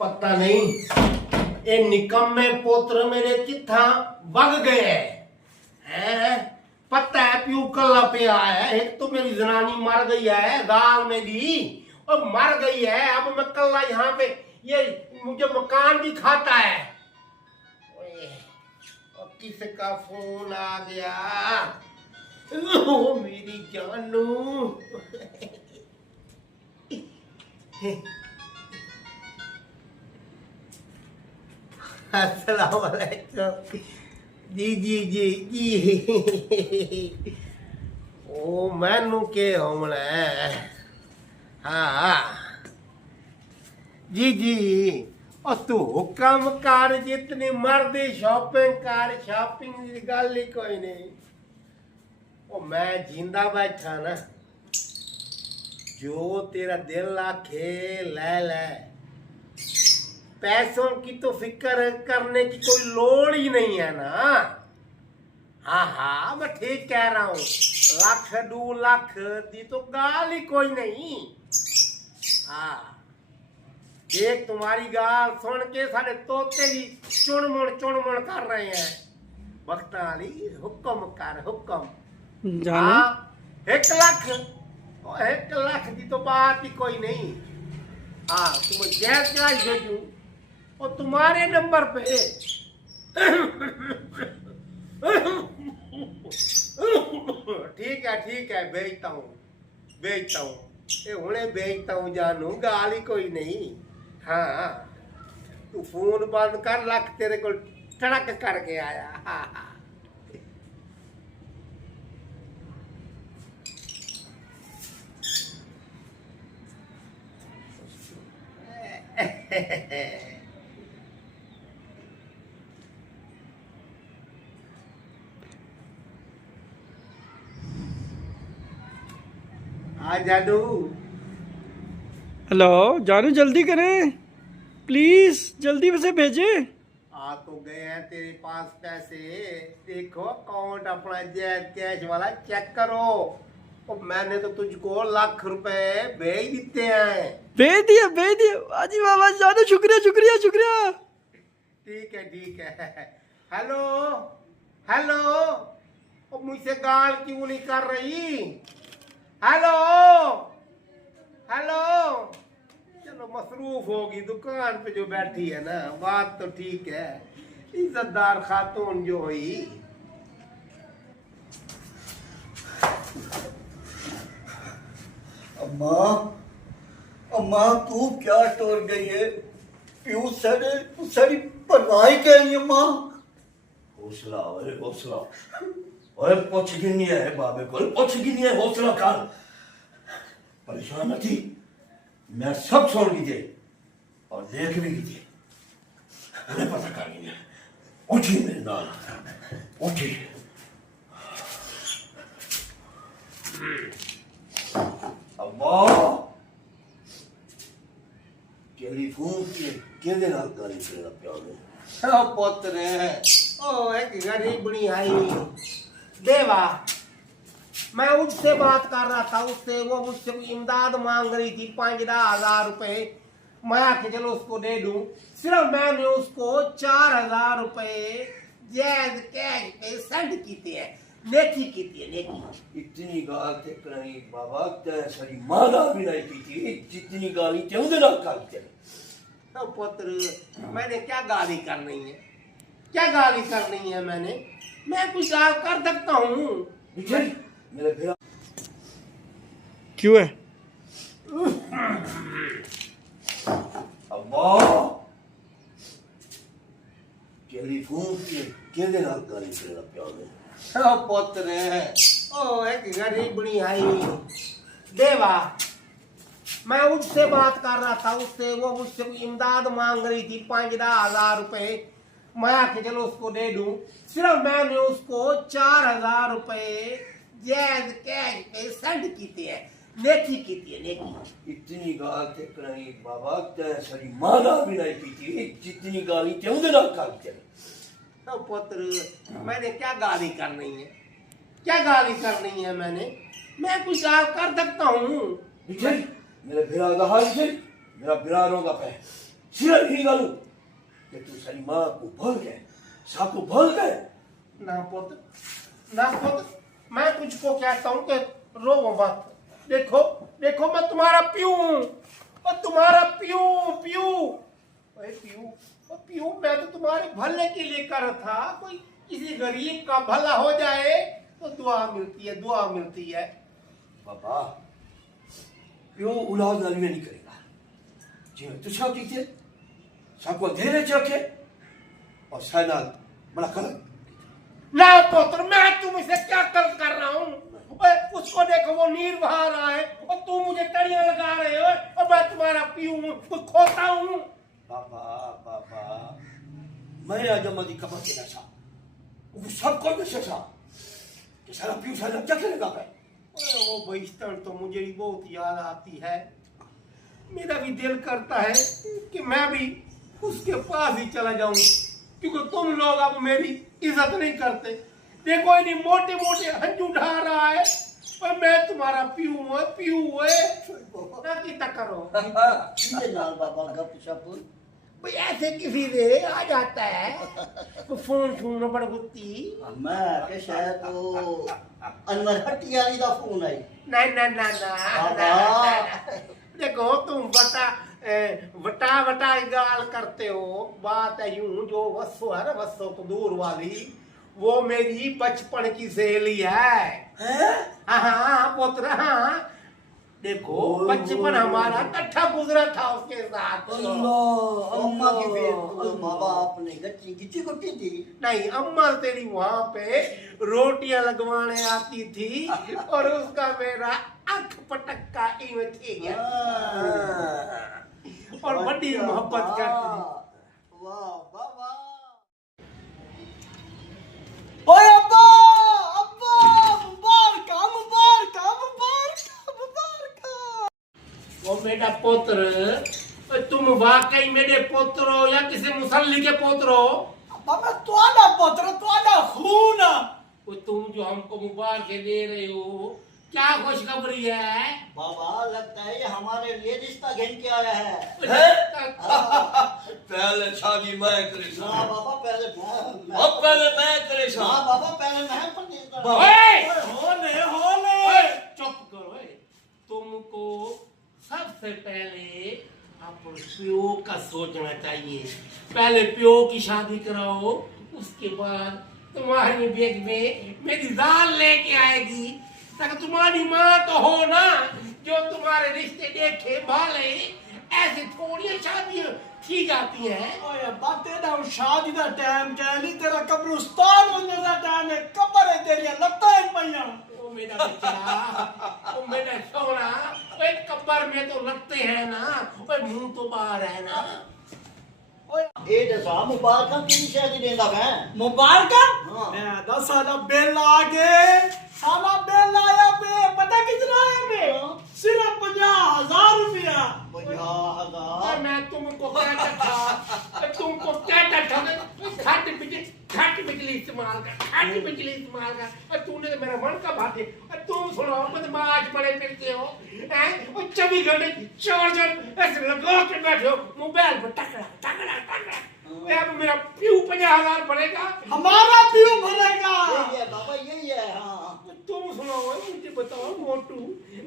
पता नहीं ये निकम्मे पोत्र मेरे किथा वग गए हैं। पता है प्यू कल्ला पे आया है। एक तो मेरी जनानी मर गई है गांव में दी और मर गई है। अब मैं कल्ला यहाँ पे ये मुझे मकान भी खाता है। और किसका फोन आ गया? ओ मेरी जानू। अस्सलाम वालेकुम। जी जी जी जी। ओ मैनू के होमना है। हाँ जी जी। और तू हुक्म कर जितनी मर्जी शॉपिंग कर। शॉपिंग की गल ही कोई नहीं। ओ मैं जिंदा बैठा ना। जो तेरा दिल आखे ले ले। पैसों की तो फिक्र करने की कोई लोड़ ही नहीं है ना। हाँ हाँ मैं ठीक कह रहा हूँ। लाख 2 लाख दी तो गाल ही कोई नहीं। हाँ एक तुम्हारी गाल सुन के सारे तोते भी चुनमुन कर रहे हैं। बख्ताली हुक्म कर हुक्म। हाँ 1 लाख 1 लाख की तो बात ही कोई नहीं। हाँ तुम जैस क्या भेजू और तुम्हारे नंबर पे। ठीक है भेजता हूँ ये हुणे भेजता हूँ जानू। गाल ही कोई नहीं। हाँ तू फोन बंद कर। लख तेरे को टड़क करके आया। हाँ हाँ आ जानू। हेलो जानू, जल्दी करें प्लीज, जल्दी से भेजे। आ तो गए हैं तेरे पास पैसे। देखो अकाउंट अपना जैद कैश वाला चेक करो। और मैंने तो तुझको लाख रुपए भेज दिए हैं। भेज दिया हाजी बाबा जानू, शुक्रिया। ठीक है। Hello hello. और मुझसे गाल क्यों नहीं कर रही? हेलो चलो मसरूफ होगी दुकान पे जो बैठी है ना। बात तो ठीक है। इज्जतदार खातून जो हुई। अम्मा तू क्या टोर गई है? प्यू सारी परवाह कर रही है माँ। हौसला ओए पुछ गिनी है बाबे को। पुछ गिनी है हौसला कर। परेशान न थी। मैं सब सुन लीजिए और देख भी लीजिए। उन्हें पता कर लीजिए। उठी मेरे नाल उठी। अम्मा टेलीफोन के केदे नाल गल करना पिया ने? ओ पुत्र ओ एक गरीबनी आई देवा। मैं उससे बात कर रहा था। उससे वो मुझसे इमदाद मांग रही थी 5,000 रुपए। मैं आके चलो उसको दे दूं। सिर्फ मैंने उसको 4,000 रुपए जैद कैश पे सेंड किए हैं। नेकी की थी नेकी। इतनी गाल ते कराई बाबा ते सारी माला भी नहीं की थी। जितनी गाली ते उधर ना कर दे। तो पुत्र मैंने क्या गाली करनी है? क्या गाली करनी है मैंने? मैं कुछ गाल कर सकता हूँ। मेरे फिर क्यों है? अम्मा टेलीफोन के केदे नाल गल करना पिया ने? ओ पुत्र ओ एक गरीबनी आई देवा। मैं उससे बात कर रहा था। उससे वो मुझसे इमदाद मांग रही थी 5,000 रुपए। मैं आके चलो उसको दे दूं। सिर्फ मैंने उसको 4,000 रुपए जैद कैश पे सेंड किए हैं। नेकी की थी नेकी। इतनी गाल ते कराई बाबा ते सारी माला भी नहीं की थी। जितनी गाली ते उधर ना कर दे। तो पुत्र मैंने क्या गाली करनी है, क्या गाली करनी है मैंने? मैं कुछ गाल कर सकता हूँ? निखिल मेरे बिरा रहा निखिल, मेरा बिरा रोगा पे सिर नहीं गालू कि तू सारी माँ को भूल गए, साहब को भूल गए। ना पुत्र, ना पुत्र, मैं तुझको कहता हूँ कि रो मत। देखो देखो मैं तुम्हारा प्यू हूँ, और तुम्हारा प्यू प्यू प्यू प्यू। मैं तो तुम्हारे भले के लिए कर था, कोई किसी गरीब का भला हो जाए तो दुआ मिलती है, दुआ मिलती है। बाबा क्यों औलाद नाली में नहीं करेगा जी? मैं तुझा कीजिए सबको धीरे रखे और साइनाल बड़ा गलत ना पुत्र, मैं तुमसे क्या गलत कर रहा हूँ? उसको देखो वो नीर बहा रहा है और तुम मुझे तड़ियां लगा रहे हो, और मैं तुम्हारा पीऊ हूँ, कोई खोता हूँ? बाबा बाबा मैं आज मदी कबर के नशा वो सबको नशा था कि सारा पीऊ साला क्या करेगा मैं? वो बहिस्तर तो मुझे भी बहुत याद आती है। मेरा भी दिल करता है कि मैं भी उसके पास ही चला जाऊं, क्योंकि तुम लोग अब मेरी इज्जत नहीं करते। देखो इन्हीं मोटे मोटे हंजू ढा रहा है, और मैं तुम्हारा पीऊ है, पीऊ है। ना की करो ये नाल बाबा गपशप भाई, ऐसे किसी दे आ जाता है तो फोन फोन बड़ गुत्ती। मैं के शायद तो अनवर हटियारी दा फोन आई। ना ना ना ना, देखो तुम वटा वटा गाल करते हो। बात है यूं, जो वस्सो है ना, वस्सो तो दूर वाली, वो मेरी बचपन की सहेली है। हाँ हाँ पुत्र, हाँ देखो बचपन हमारा कट्ठा गुजरा था उसके साथ। अम्मा की बेट तो बाबा आपने गच्ची गिच्ची कुटी थी। नहीं, अम्मा तेरी वहां पे रोटियां लगवाने आती थी, और उसका मेरा अख पटक्का इवें थी गया, और बड़ी मोहब्बत करती थी। वाह वाह वाह। ओए अब्बा, अब्बा मुबारक मुबारक मुबारक मुबारक। वो मेरा पुत्र, तुम वाकई मेरे पुत्र हो या किसी मुसल्ली के पुत्र हो? बाबा तुम्हारा पुत्र, तुम्हारा खून। वो तुम जो हमको मुबारक दे रहे हो, क्या खुशखबरी है? बाबा लगता है ये हमारे लिए रिश्ता घेन के आया है। पहले शादी मैं करे हाँ बाबा पहले अब पहले मैं करे हाँ बाबा पहले मैं पर होले चुप करो। तुमको सबसे पहले अपने प्यो का सोचना चाहिए। पहले प्यो की शादी कराओ, उसके बाद तुम्हारी बेग में मेरी जान लेके आएगी। ताकि तुम्हारी माँ तो हो ना, जो तुम्हारे रिश्ते देखे भाले। ऐसी थोड़ी शादियां की जाती हैं। ओए अब्बा तेरा शादी दा टाइम क्या नहीं, तेरा कब्रिस्तान बनने दा टाइम है। कब्र है तेरी लत्ता है मैया। ओ मेरा बच्चा, ओ मेरा सोना, ओए कब्र में तो लगते हैं ना, ओए मुंह तो बाहर है ना। ओए ए दसा मुबारक की शादी देंदा मैं। मुबारक हाँ। मैं 10 साल बेल आ गए, साला बेल आया पे पता कितना आया पे? सिर्फ 50,000 रुपया। 50,000 मैं तुमको कहता था, तुमको कहता था खट बिजली इस्तेमाल कर, और तूने तो मेरा मन का बात है। और तुम सुनो, बदमाश बड़े फिरते हो, हैं? और 24 घंटे चार्जर ऐसे लगा के बैठे हो मोबाइल पर, टकरा टकरा टकरा। अब मेरा प्यू 50,000 भरेगा, हमारा प्यू भरेगा। यही है बाबा यही है। हाँ तुम सुनो, मुझे बताओ मोटू,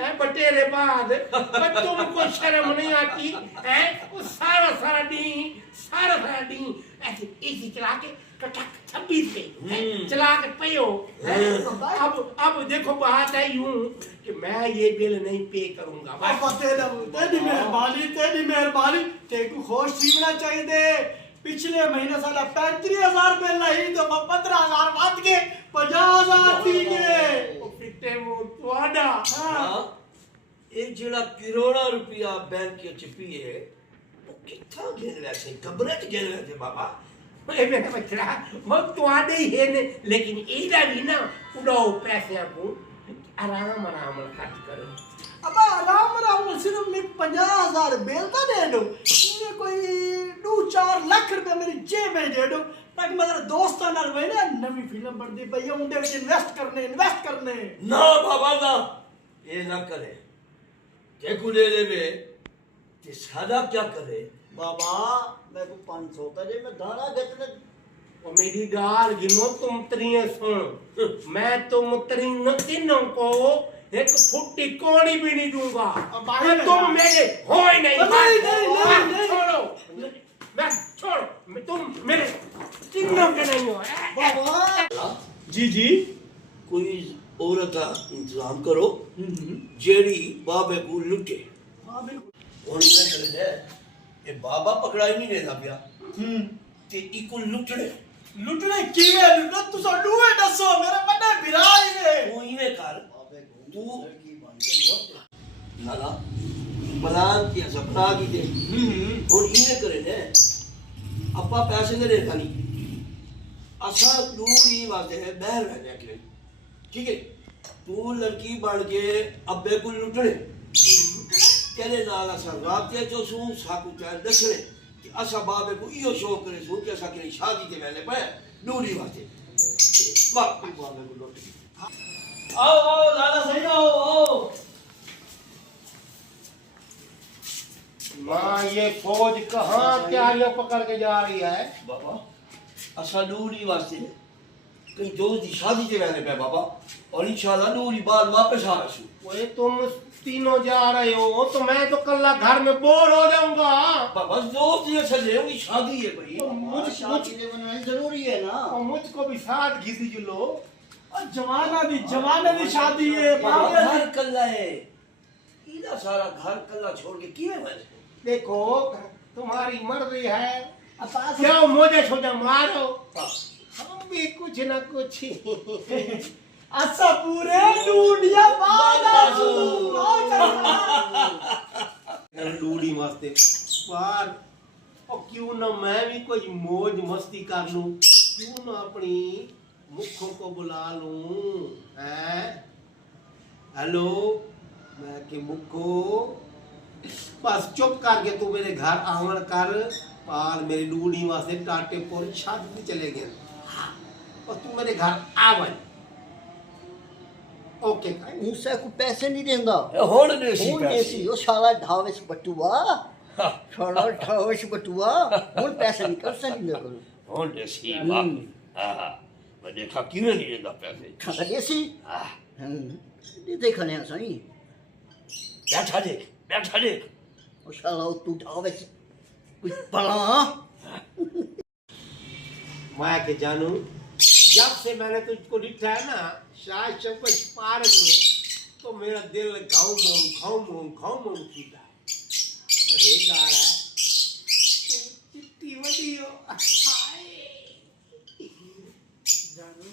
है बटेरे बाद, तुमको शर्म नहीं आती है? वो सारा डी ऐसे एसी चला के कटक 26 पे चला के पियो। अब देखो बात है यूं कि मैं ये बिल नहीं पे करूंगा। बाबा तेरी मेहरबानी तेको खुश सीखना चाहिए दे। पिछले महीने साला 35,000 बिल नहीं तो 15,000 बात के 50,000 थी गए। फिटे मुंह तुआडा। एक जेड़ा करोड़ा रुपया बैंक के चिपी है वो कितना गिन रहे थे, कब्रत गिन रहे थे बाबा। ओए मेरा बच्चा, वो तुआडे ही है ने, लेकिन एदा भी ना उड़ाओ पैसे को, आराम खर्च करो। अब आराम आराम सिर्फ मैं 50,000 बेल का दे दो, ये कोई 2-4 लाख रुपया मेरी जेब में दे दो, ताकि मेरा दोस्त ना रहे ना नवी फिल्म बनती भैया उनके ਵਿੱਚ इन्वेस्ट करने ना बाबा ना ये ना करे देखो ले ले वे ते सादा क्या करे बाबा मैं को 500 का जे मैं दाना गतने और मेरी गाल गिनो तुम त्रिये सुन, मैं तुम तीनों को एक फुट्टी कौड़ी भी नहीं दूंगा। बाहर तुम मेरे हो ही नहीं। नहीं। छोड़ो, मैं छोड़ो, तुम मेरे तीनों के नहीं हो। बाबा जी कोई औरत का इंतजाम करो जेड़ी बाबे को लुटे हाँ बिल्कुल और मैं करे दे ये बाबा पकड़ा ही नहीं रहता पिया ते इको लुटड़े लुटने किवे लुटो तू सो डूए दसो मेरे बड़े बिराई ने तू इवे कर बाबे को तू लड़की बन के लौट नाला बलान की सपना की दे और इवे करे दे अपा पैसे दे रेखा नहीं असा दूरी वास्ते है बहर रहने के लिए ठीक है तू लड़की बन के अब्बे को लुटड़े कहले नाला सा रात जो सू साकू चार दसरे कि असा बाबे को इयो शौक करे सू कि असा के शादी के वेले पे दूरी वास्ते बाबे को लुट आओ लाला सही आओ माँ ये फौज कहाँ तैयारियां पकड़ के जा रही है? बाबा असा दूरी वास्ते कहीं दोस्त की शादी के वेले पे बाबा और इंशाल्लाह दूरी बाद वापस आ रसू ओए तुम तीनों जा रहे हो तो मैं तो कल्ला घर में बोर हो जाऊंगा। बाबा दोस्त ये सजे होगी शादी है भाई शादी ने बनानी जरूरी है ना। और मुझको भी साथ घिसी जुलो। और जमाना दी शादी है बाबा घर कल्ला है इला सारा घर कल्ला छोड़ के किए मैंने देखो तुम्हारी मर्जी है, अपास जाओ मुझे सोचा मारो, हम भी कुछ न कुछ अच्छा पूरे दुनिया बादल लूड़ी वास्ते पार और क्यों ना मैं भी कोई मौज मस्ती कर लूं, क्यों ना अपनी मुखों को बुला लूं। हैं हेलो मैं के मुखो बस चुप करके तू मेरे घर आवन कर पार मेरी लूड़ी वास्ते टाटे पोर शादी चले गए और तू मेरे घर आवन ओके मूसा को पैसे नहीं देंदा होड़ देसी कौन ऐसी ओ साला ढावेश बटुआ साला ढावेश बटुआ कौन पैसे निकल से नहीं करो होड़ देसी बाप हां मैं देखा क्यों नहीं देता पैसे खाता देसी हां ये देखने आ सही बैठा देख ओ साला तू ढावेश कुछ पला मैं के जानू जब से मैंने तुझको लिखा है ना शायद सब कुछ पार में तो मेरा दिल घाव सीधा है गा रहा है चिट्ठी बड़ी हो जानू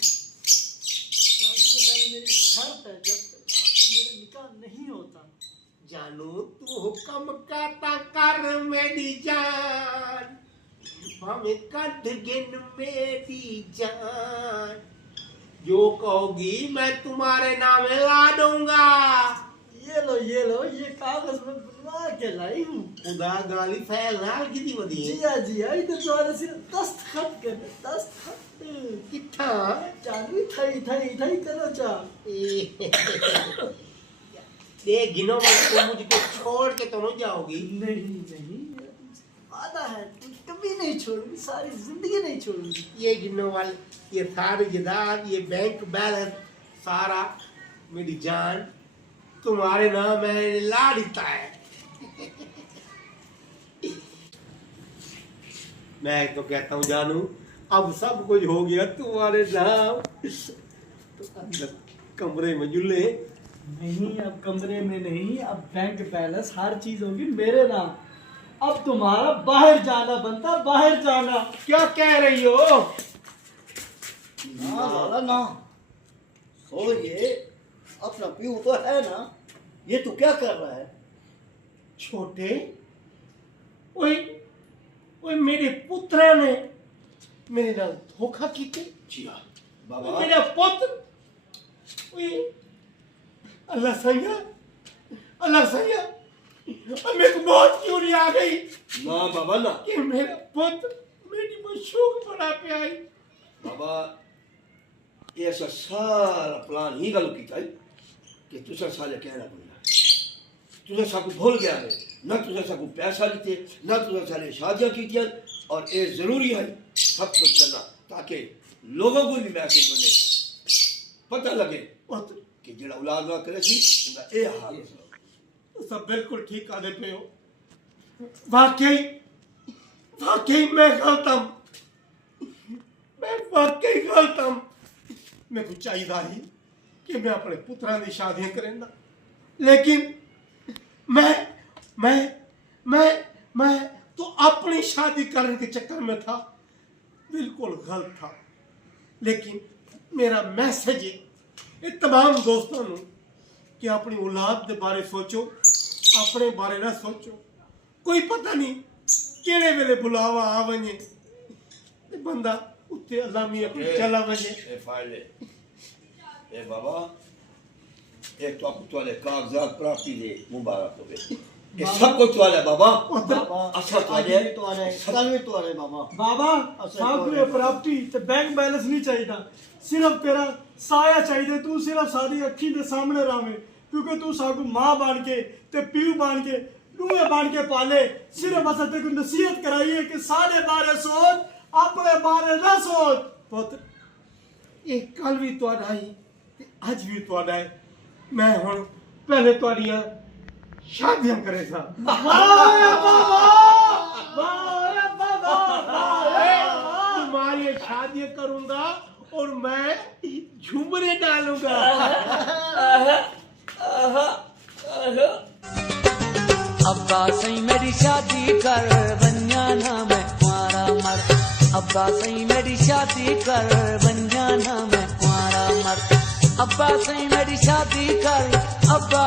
शादी से पहले मेरी शर्त है जब तक मेरा निकाह नहीं होता जानू तू हुक्म करता कर मेरी जान हमें कट गिन मेरी जान जो कहोगी मैं तुम्हारे नाम ला दूंगा। ये लो ये कागज में बनवा के लाई हूँ खुदा गाली फैल नाल कितनी बदी है जी इधर तुम्हारे सिर्फ दस्तखत करने दस्तखत कितना जानू थई करो चा ये गिनो मत तुम मुझको छोड़ के तो नहीं जाओगी। नहीं वादा है तुम कभी नहीं छोड़ूंगी सारी जिंदगी नहीं छोड़ूंगी ये गिनो वाले ये सारी जायदाद ये बैंक बैलेंस सारा मेरी जान तुम्हारे नाम है ला देता है। मैं तो कहता हूँ जानू अब सब कुछ हो गया तुम्हारे नाम तो अंदर कमरे में जुले नहीं अब कमरे में नहीं अब बैंक बैलेंस हर चीज होगी मेरे नाम अब तुम्हारा बाहर जाना बनता बाहर जाना क्या कह रही हो? ना साला ना सो ये अपना पीऊ तो है ना ये तू क्या कर रहा है छोटे ओए ओए मेरे पुत्र ने मेरे नाल धोखा कीते जी हाँ बाबा मेरा पुत्र ओए अल्लाह सैया अल्लाह सही है, और मेरे को बहुत क्यों नहीं आ गई ना बाबा ना कि मेरा पुत्र मेरी मशूक बना पे आई। बाबा ऐसा सारा प्लान ही गलत किया कि तुझे साले कहना पड़ेगा, तुझे सब भूल गया है ना, तुझे सब पैसा लेते ना, तुझे सारे शादियां की थी, और ये जरूरी है सब कुछ करना ताकि लोगों को भी मैसेज बने, पता लगे पुत्र कि जेड़ा औलाद ना करे सी उनका ये हाल है। सब बिल्कुल ठीक आदे पे हो। वाकई वाकई मैं गलत हूं, मैं वाकई गलत हूं। मेरे को चाहिए ही कि मैं अपने पुत्रां दी शादियां करेंदा, लेकिन मैं तो अपनी शादी करने के चक्कर में था, बिल्कुल गलत था। लेकिन मेरा मैसेज है ये तमाम दोस्तों को कि अपनी औलाद के बारे सोचो, अपने बारे ना सोचो। कोई पता नहीं केड़े वेले बुलावा आ वने ते बंदा उत्ते अल्लाह मियां कोई चला वने। ए फाइले ए बाबा ए तो आप वाले कागजात प्राप्ति दे मुबारक हो गए, ये सब कुछ वाला है बाबा। बाबा अच्छा तो आज है भी तो आ रहे, कल भी तो आ रहे बाबा। बाबा साहब को प्रॉपर्टी ते बैंक बैलेंस नहीं चाहिए, सिर्फ तेरा साया चाहिए। तू सिर्फ साडी अखी दे सामने रहे, क्योंकि तू साडू मां बन के ते प्यू बन के रूए बन के पाले। सिर्फ अस तेरे को नसीहत कराइए कि सारे बारे सोच, अपने बारे ना सोच। पुत्र ये कल भी तुहाडा ही ते अज भी तुहाडा है। मैं हुण पहले तुहाडियां शादियां करे सा। तुम्हारी शादियां करूंगा और मैं झुमरे डालूंगा। अब्बा सही मेरी शादी कर बन जाना मैं कुंवारा मर। अब्बा सही मेरी शादी कर बन जाना मैं कुंवारा मर। अब्बा सही मेरी शादी कर, अब्बा